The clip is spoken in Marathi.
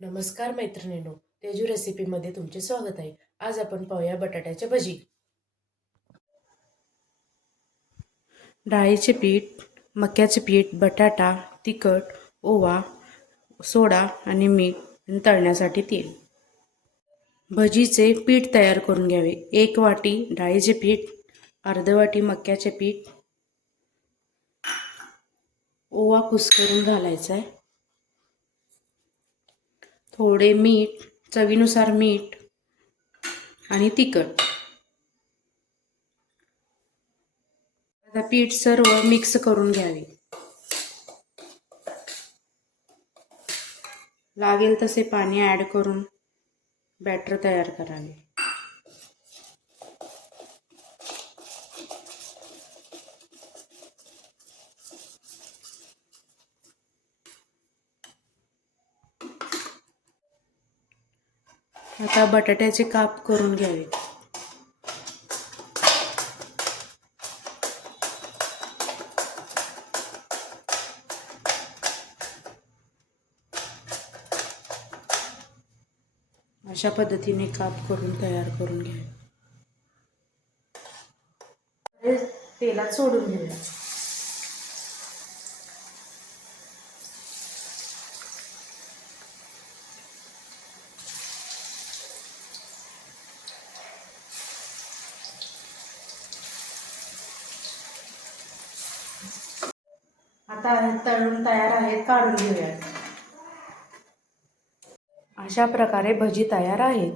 नमस्कार मैत्रिणींनो, तेजू रेसिपीमध्ये तुमचे स्वागत आहे। आज आपण पाहूया बटाट्याची भजी। डाळीचे पीठ, मक्याचे पीठ, बटाटा, तिखट, ओवा, सोडा आणि मीठ आणि तळण्यासाठी तेल। भजीचे पीठ तयार करून घ्यावे। 1 वाटी डाळीचे पीठ, अर्धी वाटी मक्याचे पीठ, ओवा कुस्करून घालायचा आहे, थोडे मीठ, चवीनुसार मीठ आणि तिखट। आता पीठ सर्व मिक्स करून घ्यावे। लागेल तसे पाणी ॲड करून बॅटर तयार करावे। आता बटाट्याचे काप करून घ्यावे। अशा पद्धतीने काप करून तयार करून घ्यावे। तेलात सोडून घेऊया। आता तळून तयार आहेत, काढून घेऊया। अशा प्रकारे भजी तयार आहेत।